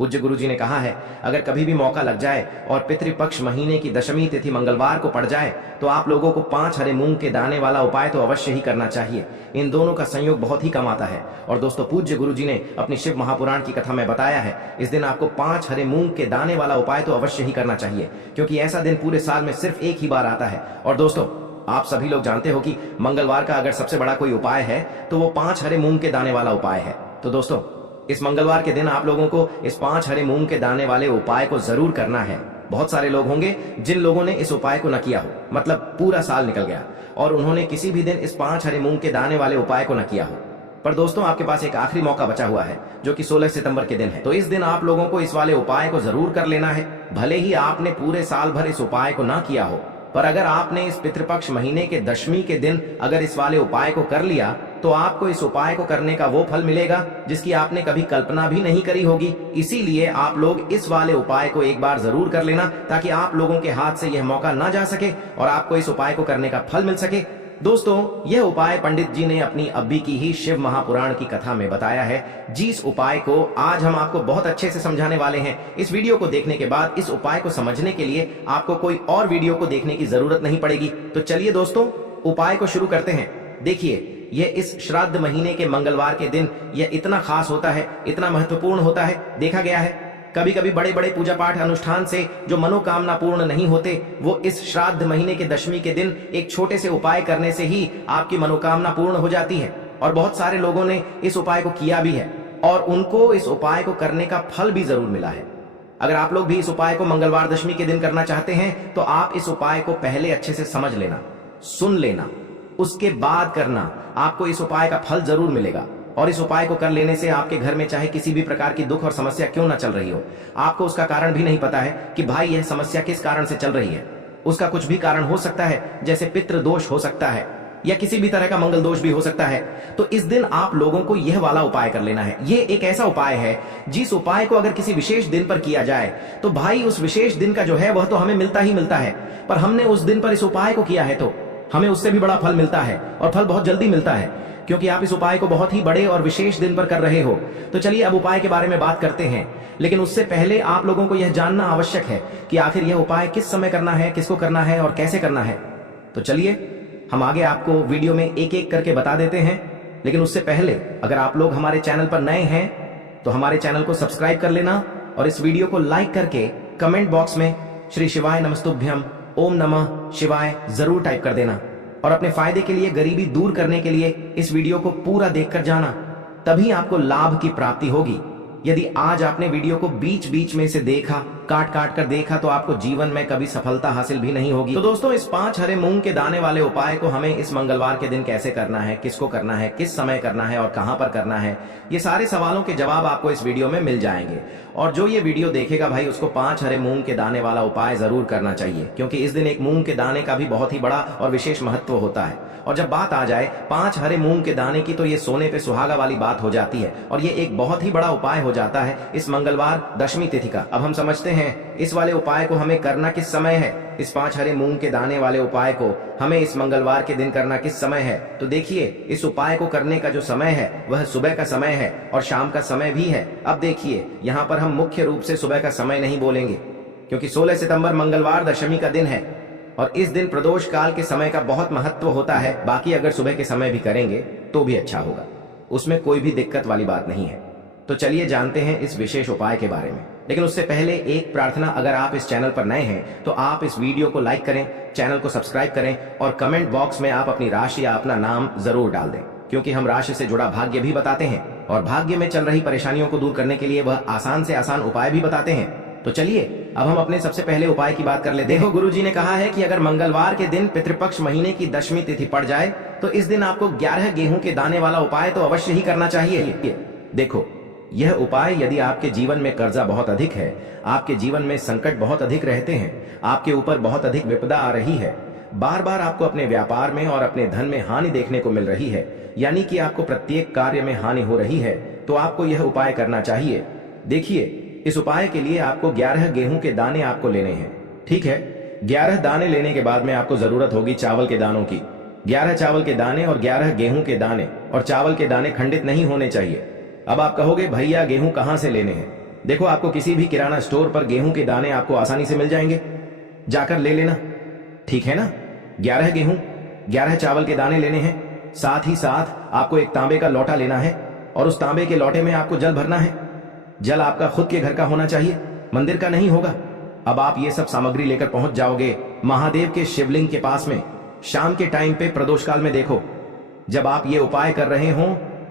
पूज्य गुरुजी ने कहा है, अगर कभी भी मौका लग जाए और पितृपक्ष महीने की दशमी तिथि मंगलवार को पड़ जाए तो आप लोगों को 5 हरे मूंग के दाने वाला उपाय तो अवश्य ही करना चाहिए। इन दोनों का संयोग बहुत ही कम आता है। और दोस्तों, पूज्य गुरुजी ने अपनी शिव महापुराण की कथा में बताया है, इस दिन आपको 5 हरे मूंग के दाने वाला उपाय तो अवश्य ही करना चाहिए, क्योंकि ऐसा दिन पूरे साल में सिर्फ एक ही बार आता है। और दोस्तों, आप सभी लोग जानते हो कि मंगलवार का अगर सबसे बड़ा कोई उपाय है तो वो 5 हरे मूंग के दाने वाला उपाय है। तो दोस्तों, इस मंगलवार के दिन आप लोगों को इस 5 हरे मूंग के दाने वाले उपाय को जरूर करना है। बहुत सारे लोग होंगे जिन लोगों ने इस उपाय को न किया हो, मतलब पूरा साल निकल गया और उन्होंने किसी भी दिन इस 5 हरे मूंग के दाने वाले उपाय को न किया हो। पर दोस्तों, आपके पास एक आखिरी मौका बचा हुआ है, जो कि 16 सितंबर के दिन है। तो इस दिन आप लोगों को इस वाले उपाय को जरूर कर लेना है। भले ही आपने पूरे साल भर इस उपाय को ना किया हो, पर अगर आपने इस पितृपक्ष महीने के दशमी के दिन अगर इस वाले उपाय को कर लिया तो आपको इस उपाय को करने का वो फल मिलेगा जिसकी आपने कभी कल्पना भी नहीं करी होगी। इसीलिए आप लोग इस वाले उपाय को एक बार जरूर कर लेना, ताकि आप लोगों के हाथ से यह मौका ना जा सके और आपको इस उपाय को करने का फल मिल सके। दोस्तों, यह उपाय पंडित जी ने अपनी अब्बी की ही शिव महापुराण की कथा में बताया है। जिस उपाय को आज हम आपको बहुत अच्छे से समझाने वाले हैं, इस वीडियो को देखने के बाद इस उपाय को समझने के लिए आपको कोई और वीडियो को देखने की जरूरत नहीं पड़ेगी। तो चलिए दोस्तों, उपाय को शुरू करते हैं। देखिए, यह इस श्राद्ध महीने के मंगलवार के दिन यह इतना खास होता है, इतना महत्वपूर्ण होता है। देखा गया है कभी कभी बड़े बड़े पूजा पाठ अनुष्ठान से जो मनोकामना पूर्ण नहीं होते, वो इस श्राद्ध महीने के दशमी के दिन एक छोटे से उपाय करने से ही आपकी मनोकामना पूर्ण हो जाती है। और बहुत सारे लोगों ने इस उपाय को किया भी है और उनको इस उपाय को करने का फल भी जरूर मिला है। अगर आप लोग भी इस उपाय को मंगलवार दशमी के दिन करना चाहते हैं तो आप इस उपाय को पहले अच्छे से समझ लेना, सुन लेना, उसके बाद करना। आपको इस उपाय का फल जरूर मिलेगा। और इस उपाय को कर लेने से आपके घर में चाहे किसी भी प्रकार की दुख और समस्या क्यों ना चल रही हो, आपको उसका कारण भी नहीं पता है कि भाई यह समस्या किस कारण से चल रही है। उसका कुछ भी कारण हो सकता है, जैसे पितृ दोष हो सकता है या किसी भी तरह का मंगल दोष भी हो सकता है। तो इस दिन आप लोगों को यह वाला उपाय कर लेना है। यह एक ऐसा उपाय है जिस उपाय को अगर किसी विशेष दिन पर किया जाए तो भाई उस विशेष दिन का जो है वह तो हमें मिलता ही मिलता है, पर हमने उस दिन पर इस उपाय को किया है तो हमें उससे भी बड़ा फल मिलता है और फल बहुत जल्दी मिलता है, क्योंकि आप इस उपाय को बहुत ही बड़े और विशेष दिन पर कर रहे हो। तो चलिए अब उपाय के बारे में बात करते हैं, लेकिन उससे पहले आप लोगों को यह जानना आवश्यक है कि आखिर यह उपाय किस समय करना है, किसको करना है और कैसे करना है। तो चलिए हम आगे आपको वीडियो में एक एक करके बता देते हैं। लेकिन उससे पहले अगर आप लोग हमारे चैनल पर नए हैं तो हमारे चैनल को सब्सक्राइब कर लेना और इस वीडियो को लाइक करके कमेंट बॉक्स में श्री शिवाय नमस्तुभ्यम, ओम नमः शिवाय जरूर टाइप कर देना। और अपने फायदे के लिए, गरीबी दूर करने के लिए इस वीडियो को पूरा देखकर जाना, तभी आपको लाभ की प्राप्ति होगी। यदि आज आपने वीडियो को बीच बीच में से देखा, काट काट कर देखा, तो आपको जीवन में कभी सफलता हासिल भी नहीं होगी। तो दोस्तों, इस 5 हरे मूंग के दाने वाले उपाय को हमें इस मंगलवार के दिन कैसे करना है, किसको करना है, किस समय करना है और कहां पर करना है, ये सारे सवालों के जवाब आपको इस वीडियो में मिल जाएंगे। और जो ये वीडियो देखेगा भाई, उसको 5 हरे मूंग के दाने वाला उपाय जरूर करना चाहिए, क्योंकि इस दिन एक मूंग के दाने का भी बहुत ही बड़ा और विशेष महत्व होता है। और जब बात आ जाए 5 हरे मूंग के दाने की, तो ये सोने पे सुहागा वाली बात हो जाती है और ये एक बहुत ही बड़ा उपाय हो जाता है इस मंगलवार दशमी तिथि का। अब हम समझते हैं इस वाले उपाय को हमें करना किस समय है। इस 5 हरे मूंग के दाने वाले उपाय को हमें इस मंगलवार के दिन करना किस समय है, तो देखिए, इस उपाय को करने का जो समय है वह सुबह का समय है और शाम का समय भी है। अब देखिए, यहाँ पर हम मुख्य रूप से सुबह का समय नहीं बोलेंगे, क्योंकि 16 सितंबर मंगलवार दशमी का दिन है और इस दिन प्रदोष काल के समय का बहुत महत्व होता है। बाकी अगर सुबह के समय भी करेंगे तो भी अच्छा होगा, उसमें कोई भी दिक्कत वाली बात नहीं है। तो चलिए जानते हैं इस विशेष उपाय के बारे में। लेकिन उससे पहले एक प्रार्थना, अगर आप इस चैनल पर नए हैं तो आप इस वीडियो को लाइक करें, चैनल को सब्सक्राइब करें और कमेंट बॉक्स में आप अपनी राशि या अपना नाम जरूर डाल दें, क्योंकि हम राशि से जुड़ा भाग्य भी बताते हैं और भाग्य में चल रही परेशानियों को दूर करने के लिए वह आसान से आसान उपाय भी बताते हैं। तो चलिए अब हम अपने सबसे पहले उपाय की बात कर लेते हैं। देखो, गुरुजी ने कहा है कि अगर मंगलवार के दिन पितृपक्ष महीने की दशमी तिथि पड़ जाए तो इस दिन आपको 11 गेहूं के दाने वाला उपाय तो अवश्य ही करना चाहिए। देखो, यह उपाय यदि आपके जीवन में कर्जा बहुत अधिक है, आपके जीवन में संकट बहुत अधिक रहते हैं, आपके ऊपर बहुत अधिक विपदा आ रही है, बार बार आपको अपने व्यापार में और अपने धन में हानि देखने को मिल रही है, यानी कि आपको प्रत्येक कार्य में हानि हो रही है, तो आपको यह उपाय करना चाहिए। देखिए, इस उपाय के लिए आपको 11 गेहूं के दाने आपको लेने हैं। ठीक है, 11 दाने लेने के बाद में आपको जरूरत होगी चावल के दानों की। 11 चावल के दाने और 11 गेहूं के दाने, और चावल के दाने खंडित नहीं होने चाहिए। अब आप कहोगे, भैया गेहूं कहां से लेने हैं? देखो, आपको किसी भी किराना स्टोर पर गेहूं के दाने आपको आसानी से मिल जाएंगे, जाकर ले लेना, ठीक है ना। 11 गेहूं, 11 चावल के दाने लेने हैं। साथ ही साथ आपको एक तांबे का लोटा लेना है और उस तांबे के लोटे में आपको जल भरना है। जल आपका खुद के घर का होना चाहिए, मंदिर का नहीं होगा। अब आप ये सब सामग्री लेकर पहुंच जाओगे महादेव के शिवलिंग के पास में। शाम के टाइम पे प्रदोष काल में देखो, जब आप ये उपाय कर रहे हो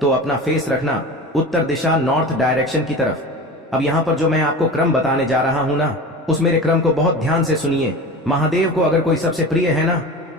तो अपना फेस रखना उत्तर दिशा, नॉर्थ डायरेक्शन की तरफ। अब यहां पर जो मैं आपको क्रम बताने जा रहा हूं ना, उस मेरे क्रम को बहुत ध्यान से सुनिए। महादेव को अगर कोई सबसे प्रिय है ना,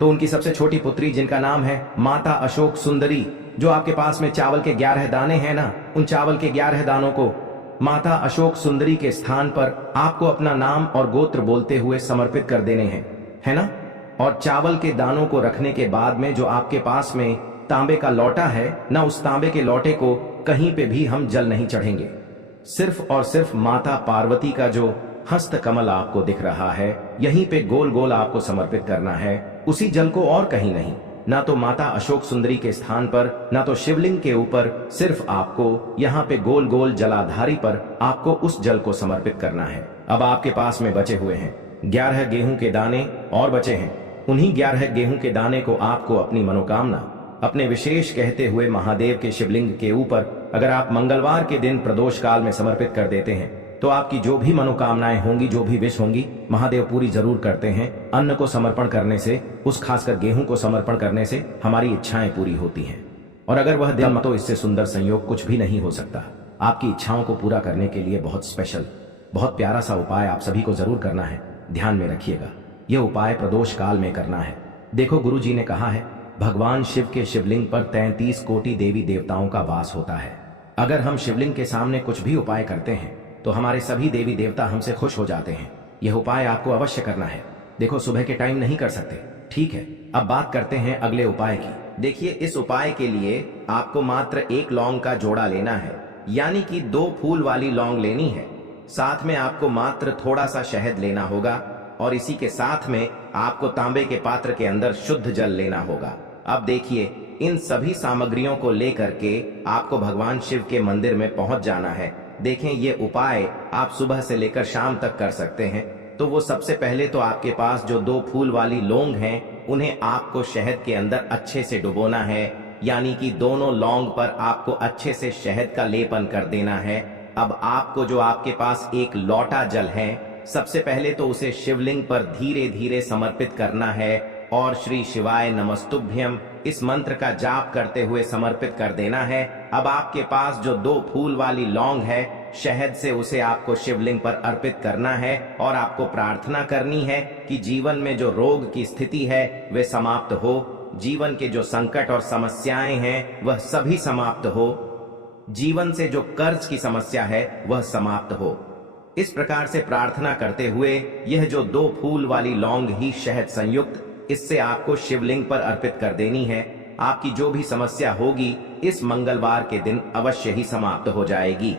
तो उनकी सबसे छोटी पुत्री जिनका नाम है माता अशोक सुंदरी, जो आपके पास में चावल के 11 दाने हैं ना, उन चावल के 11 दानों को माता अशोक सुंदरी के स्थान पर आपको अपना नाम और गोत्र बोलते हुए समर्पित कर देने हैं, है ना। और चावल के दानों को रखने के बाद में जो आपके पास में तांबे का लोटा है ना, उस तांबे के लोटे को कहीं पे भी हम जल नहीं चढ़ेंगे। सिर्फ और सिर्फ माता पार्वती का जो हस्त कमल आपको दिख रहा है, यहीं पे गोल गोल आपको समर्पित करना है, उसी जल को, और कहीं नहीं। ना तो माता अशोक सुंदरी के स्थान पर, ना तो शिवलिंग के ऊपर, सिर्फ आपको यहाँ पे गोल गोल जलाधारी पर आपको उस जल को समर्पित करना है। अब आपके पास में बचे हुए हैं 11 गेहूं के दाने और बचे हैं। उन्हीं 11 गेहूं के दाने को आपको अपनी मनोकामना, अपने विशेष कहते हुए महादेव के शिवलिंग के ऊपर अगर आप मंगलवार के दिन प्रदोष काल में समर्पित कर देते हैं, तो आपकी जो भी मनोकामनाएं होंगी, जो भी विश होंगी, महादेव पूरी जरूर करते हैं। अन्न को समर्पण करने से, उस खासकर गेहूं को समर्पण करने से हमारी इच्छाएं पूरी होती हैं। और अगर वह दिन, तो इससे सुंदर संयोग कुछ भी नहीं हो सकता। आपकी इच्छाओं को पूरा करने के लिए बहुत स्पेशल, बहुत प्यारा सा उपाय आप सभी को जरूर करना है। ध्यान में रखिएगा, यह उपाय प्रदोष काल में करना है। देखो, गुरु जी ने कहा है, भगवान शिव के शिवलिंग पर 33 कोटि देवी देवताओं का वास होता है। अगर हम शिवलिंग के सामने कुछ भी उपाय करते हैं तो हमारे सभी देवी देवता हमसे खुश हो जाते हैं। यह उपाय आपको अवश्य करना है। देखो, सुबह के टाइम नहीं कर सकते, ठीक है। अब बात करते हैं अगले उपाय की। देखिए, इस उपाय के लिए आपको मात्र 1 लौंग का जोड़ा लेना है, यानी कि 2 फूल वाली लौंग लेनी है। साथ में आपको मात्र थोड़ा सा शहद लेना होगा और इसी के साथ में आपको तांबे के पात्र के अंदर शुद्ध जल लेना होगा। अब देखिए, इन सभी सामग्रियों को लेकर के आपको भगवान शिव के मंदिर में पहुंच जाना है। देखें, ये उपाय आप सुबह से लेकर शाम तक कर सकते हैं। तो वो सबसे पहले तो आपके पास जो 2 फूल वाली लौंग हैं, उन्हें आपको शहद के अंदर अच्छे से डुबोना है, यानी कि दोनों लौंग पर आपको अच्छे से शहद का लेपन कर देना है। अब आपको जो आपके पास एक लोटा जल है, सबसे पहले तो उसे शिवलिंग पर धीरे धीरे समर्पित करना है और श्री शिवाय नमस्तुभ्यम इस मंत्र का जाप करते हुए समर्पित कर देना है। अब आपके पास जो 2 फूल वाली लौंग है, शहद से उसे आपको शिवलिंग पर अर्पित करना है और आपको प्रार्थना करनी है कि जीवन में जो रोग की स्थिति है वे समाप्त हो, जीवन के जो संकट और समस्याएं हैं वह सभी समाप्त हो, जीवन से जो कर्ज की समस्या है वह समाप्त हो। इस प्रकार से प्रार्थना करते हुए यह जो 2 फूल वाली लौंग ही शहद संयुक्त, इससे आपको शिवलिंग पर अर्पित कर देनी है। आपकी जो भी समस्या होगी इस मंगलवार के दिन अवश्य ही समाप्त हो जाएगी।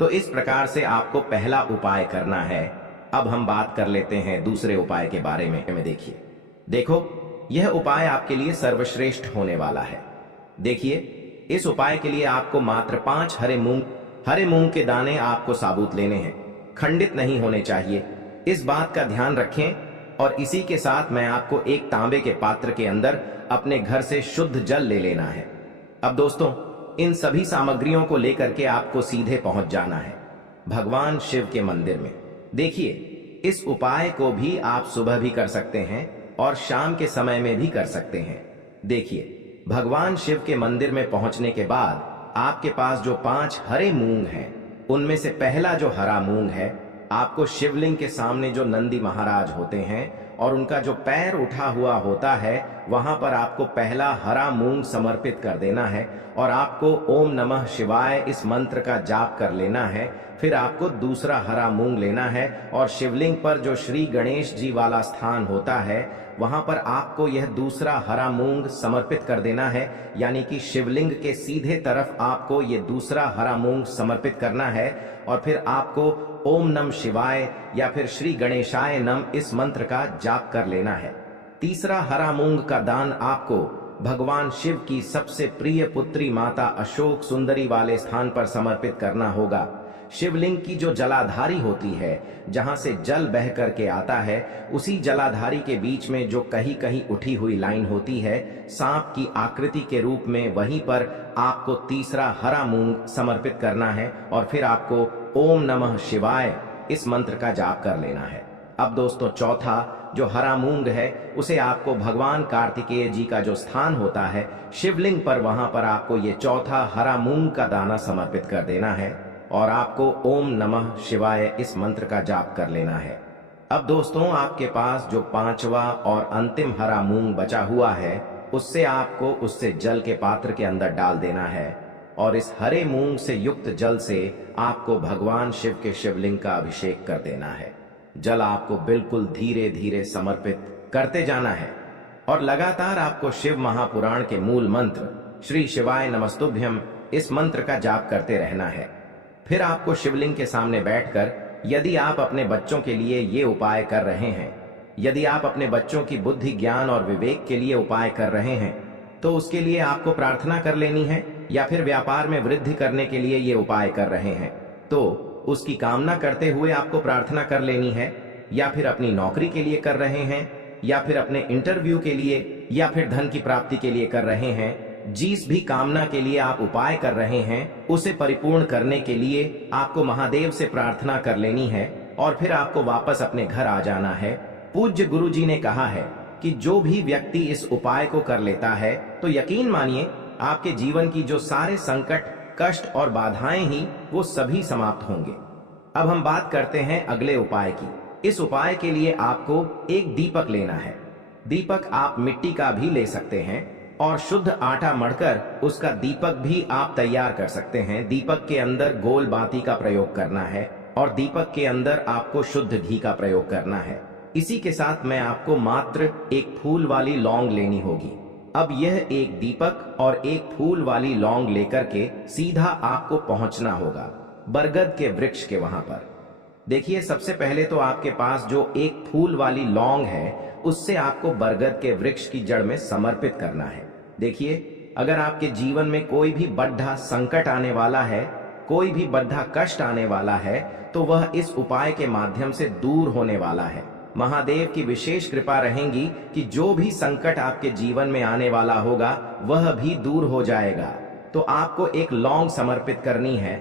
तो इस प्रकार से आपको पहला उपाय करना है। अब हम बात कर लेते हैं दूसरे उपाय के बारे में। देखिए, देखो, यह उपाय आपके लिए सर्वश्रेष्ठ होने वाला है। देखिए, इस उपाय के लिए आपको मात्र 5 हरे मूंग के दाने आपको साबुत लेने हैं, खंडित नहीं होने चाहिए। इस बात का ध्यान रखें। और इसी के साथ मैं आपको एक तांबे के पात्र के अंदर अपने घर से शुद्ध जल ले लेना है। अब दोस्तों, इन सभी सामग्रियों को लेकर के आपको सीधे पहुंच जाना है भगवान शिव के मंदिर में। देखिए, इस उपाय को भी आप सुबह भी कर सकते हैं और शाम के समय में भी कर सकते हैं। देखिए, भगवान शिव के मंदिर में पहुंचने के बाद आपके पास जो 5 हरे मूंग हैं, उनमें से पहला जो हरा मूंग है, आपको शिवलिंग के सामने जो नंदी महाराज होते हैं और उनका जो पैर उठा हुआ होता है, वहां पर आपको पहला हरा मूंग समर्पित कर देना है और आपको ओम नमः शिवाय इस मंत्र का जाप कर लेना है। फिर आपको दूसरा हरा मूंग लेना है और शिवलिंग पर जो श्री गणेश जी वाला स्थान होता है, वहां पर आपको यह दूसरा हरा मूंग समर्पित कर देना है, यानी कि शिवलिंग के सीधे तरफ आपको यह दूसरा हरा मूंग समर्पित करना है। और फिर आपको ओम नम शिवाय या फिर श्री गणेशाय नम इस मंत्र का जाप कर लेना है। तीसरा हरा मूंग का दान आपको भगवान शिव की सबसे प्रिय पुत्री माता अशोक सुंदरी वाले स्थान पर समर्पित करना होगा। शिवलिंग की जो जलाधारी होती है, जहां से जल बह करके आता है, उसी जलाधारी के बीच में जो कहीं कहीं उठी हुई लाइन होती है सांप की आकृति के रूप में, वहीं पर आपको तीसरा हरा मूंग समर्पित करना है और फिर आपको ओम नमः शिवाय इस मंत्र का जाप कर लेना है। अब दोस्तों चौथा जो हरा मूंग है उसे आपको भगवान कार्तिकेय जी का जो स्थान होता है शिवलिंग पर, वहां पर आपको ये चौथा हरा मूंग का दाना समर्पित कर देना है और आपको ओम नमः शिवाय इस मंत्र का जाप कर लेना है। अब दोस्तों आपके पास जो पांचवा और अंतिम हरा मूंग बचा हुआ है उससे आपको उससे जल के पात्र के अंदर डाल देना है और इस हरे मूंग से युक्त जल से आपको भगवान शिव के शिवलिंग का अभिषेक कर देना है। जल आपको बिल्कुल धीरे धीरे समर्पित करते जाना है और लगातार आपको शिव महापुराण के मूल मंत्र श्री शिवाय नमस्तुभ्यम इस मंत्र का जाप करते रहना है। फिर आपको शिवलिंग के सामने बैठकर, यदि आप अपने बच्चों के लिए ये उपाय कर रहे हैं, यदि आप अपने बच्चों की बुद्धि ज्ञान और विवेक के लिए उपाय कर रहे हैं, तो उसके लिए आपको प्रार्थना कर लेनी है, या फिर व्यापार में वृद्धि करने के लिए ये उपाय कर रहे हैं तो उसकी कामना करते हुए आपको प्रार्थना कर लेनी है, या फिर अपनी नौकरी के लिए कर रहे हैं, या फिर अपने इंटरव्यू के लिए, या फिर धन की प्राप्ति के लिए कर रहे हैं, जिस भी कामना के लिए आप उपाय कर रहे हैं उसे परिपूर्ण करने के लिए आपको महादेव से प्रार्थना कर लेनी है और फिर आपको वापस अपने घर आ जाना है। पूज्य गुरु जी ने कहा है कि जो भी व्यक्ति इस उपाय को कर लेता है तो यकीन मानिए आपके जीवन की जो सारे संकट, कष्ट और बाधाएं ही वो सभी समाप्त होंगे। अब हम बात करते हैं अगले उपाय की। इस उपाय के लिए आपको एक दीपक लेना है। दीपक आप मिट्टी का भी ले सकते हैं और शुद्ध आटा मढ़कर उसका दीपक भी आप तैयार कर सकते हैं। दीपक के अंदर गोल बाती का प्रयोग करना है और दीपक के अंदर आपको शुद्ध घी का प्रयोग करना है। इसी के साथ मैं आपको मात्र एक फूल वाली लौंग लेनी होगी। अब यह एक दीपक और एक फूल वाली लौंग लेकर के सीधा आपको पहुंचना होगा बरगद के वृक्ष के वहां पर। देखिए सबसे पहले तो आपके पास जो एक फूल वाली लौंग है उससे आपको बरगद के वृक्ष की जड़ में समर्पित करना है। देखिए अगर आपके जीवन में कोई भी बड़ा संकट आने वाला है, कोई भी बड़ा कष्ट आने वाला है, तो वह इस उपाय के माध्यम से दूर होने वाला है। महादेव की विशेष कृपा रहेगी कि जो भी संकट आपके जीवन में आने वाला होगा वह भी दूर हो जाएगा। तो आपको एक लौंग समर्पित करनी है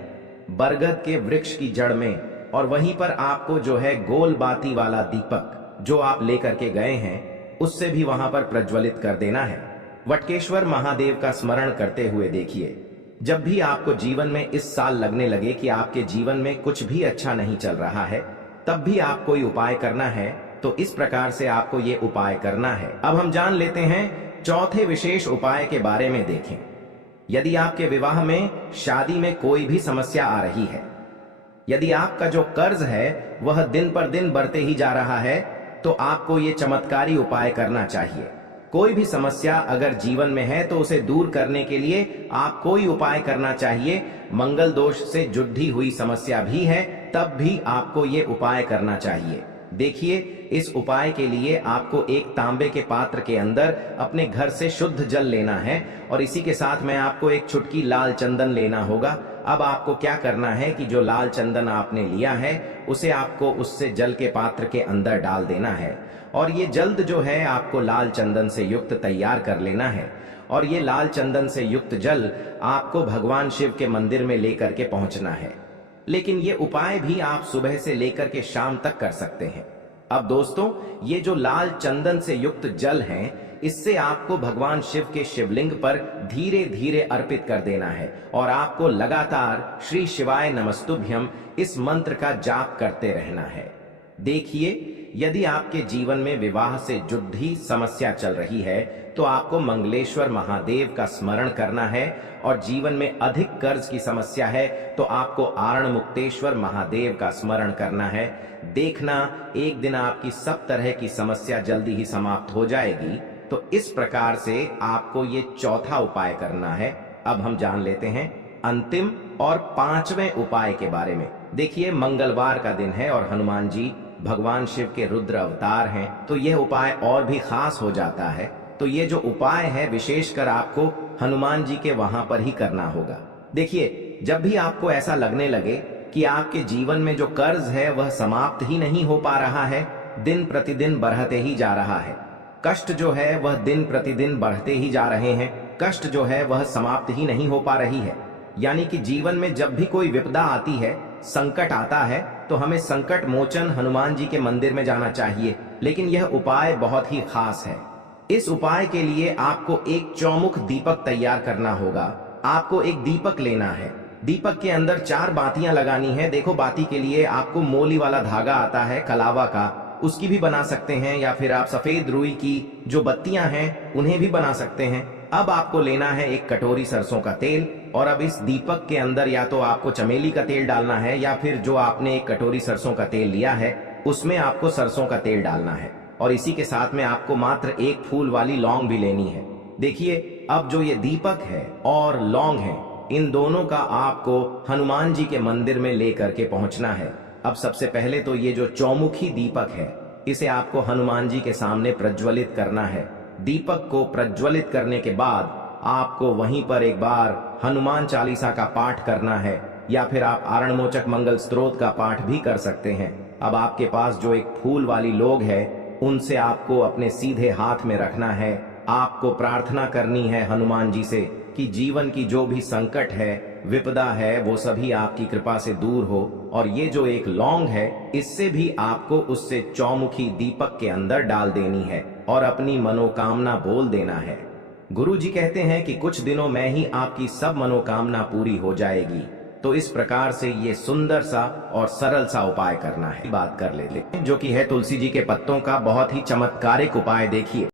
बरगद के वृक्ष की जड़ में और वहीं पर आपको जो है गोल बाती वाला दीपक जो आप लेकर के गए हैं उससे भी वहां पर प्रज्वलित कर देना है। वटकेश्वर महादेव का स्मरण करते हुए देखिए, जब भी आपको जीवन में इस साल लगने लगे कि आपके जीवन में कुछ भी अच्छा नहीं चल रहा है, तब भी आप कोई उपाय करना है तो इस प्रकार से आपको ये उपाय करना है। अब हम जान लेते हैं चौथे विशेष उपाय के बारे में। देखें, यदि आपके विवाह में, शादी में कोई भी समस्या आ रही है, यदि आपका जो कर्ज है वह दिन पर दिन बढ़ते ही जा रहा है, तो आपको ये चमत्कारी उपाय करना चाहिए। कोई भी समस्या अगर जीवन में है तो उसे दूर करने के लिए आप कोई उपाय करना चाहिए। मंगल दोष से जुड़ी हुई समस्या भी है तब भी आपको ये उपाय करना चाहिए। देखिए इस उपाय के लिए आपको एक तांबे के पात्र के अंदर अपने घर से शुद्ध जल लेना है और इसी के साथ में आपको एक चुटकी लाल चंदन लेना होगा। अब आपको क्या करना है कि जो लाल चंदन आपने लिया है उसे आपको उससे जल के पात्र के अंदर डाल देना है और ये जल्द जो है आपको लाल चंदन से युक्त तैयार कर लेना है और ये लाल चंदन से युक्त जल आपको भगवान शिव के मंदिर में लेकर के पहुंचना है। लेकिन ये उपाय भी आप सुबह से लेकर के शाम तक कर सकते हैं। अब दोस्तों ये जो लाल चंदन से युक्त जल है इससे आपको भगवान शिव के शिवलिंग पर धीरे धीरे अर्पित कर देना है और आपको लगातार श्री शिवाय नमस्तुभ्यम इस मंत्र का जाप करते रहना है। देखिए यदि आपके जीवन में विवाह से जुड़ी समस्या चल रही है तो आपको मंगलेश्वर महादेव का स्मरण करना है और जीवन में अधिक कर्ज की समस्या है तो आपको आरण मुक्तेश्वर महादेव का स्मरण करना है। देखना एक दिन आपकी सब तरह की समस्या जल्दी ही समाप्त हो जाएगी। तो इस प्रकार से आपको ये चौथा उपाय करना है। अब हम जान लेते हैं अंतिम और पांचवें उपाय के बारे में। देखिए मंगलवार का दिन है और हनुमान जी भगवान शिव के रुद्र अवतार हैं, तो यह उपाय और भी खास हो जाता है। तो ये जो उपाय है विशेषकर आपको हनुमान जी के वहां पर ही करना होगा। देखिए जब भी आपको ऐसा लगने लगे कि आपके जीवन में जो कर्ज है वह समाप्त ही नहीं हो पा रहा है, दिन प्रतिदिन बढ़ते ही जा रहा है। कष्ट जो है वह दिन प्रतिदिन बढ़ते ही जा रहे हैं, कष्ट जो है वह समाप्त ही नहीं हो पा रही है। यानी कि जीवन में जब भी कोई विपदा आती है, संकट आता है, तो हमें संकट मोचन हनुमान जी के मंदिर में जाना चाहिए। लेकिन यह उपाय बहुत ही खास है। इस उपाय के लिए आपको एक चौमुख दीपक तैयार करना होगा। आपको एक दीपक लेना है, दीपक के अंदर 4 बातियां लगानी है। देखो, बाती के लिए आपको मोली वाला धागा आता है कलावा का, उसकी भी बना सकते हैं, या फिर आप सफेद रुई की जो बत्तियां हैं उन्हें भी बना सकते हैं। अब आपको लेना है एक कटोरी सरसों का तेल, और अब इस दीपक के अंदर या तो आपको चमेली का तेल डालना है, या फिर जो आपने एक कटोरी सरसों का तेल लिया है उसमें आपको सरसों का तेल डालना है। और इसी के साथ में आपको मात्र एक फूल वाली लौंग भी लेनी है। देखिए, अब जो ये दीपक है और लौंग है, इन दोनों का आपको हनुमान जी के मंदिर में लेकर के पहुंचना है। अब सबसे पहले तो ये जो चौमुखी दीपक है, इसे आपको हनुमान जी के सामने प्रज्वलित करना है। दीपक को प्रज्वलित करने के बाद आपको वहीं पर एक बार हनुमान चालीसा का पाठ करना है, या फिर आप आरणमोचक मंगल स्तोत्र का पाठ भी कर सकते हैं। अब आपके पास जो एक फूल वाली लोग है, उनसे आपको अपने सीधे हाथ में रखना है। आपको प्रार्थना करनी है हनुमान जी से कि जीवन की जो भी संकट है, विपदा है, वो सभी आपकी कृपा से दूर हो। और ये जो एक लौंग है, इससे भी आपको उससे चौमुखी दीपक के अंदर डाल देनी है और अपनी मनोकामना बोल देना है। गुरु जी कहते हैं कि कुछ दिनों में ही आपकी सब मनोकामना पूरी हो जाएगी। तो इस प्रकार से ये सुंदर सा और सरल सा उपाय करना है। बात कर लेते हैं, जो कि है तुलसी जी के पत्तों का बहुत ही चमत्कारिक उपाय। देखिए,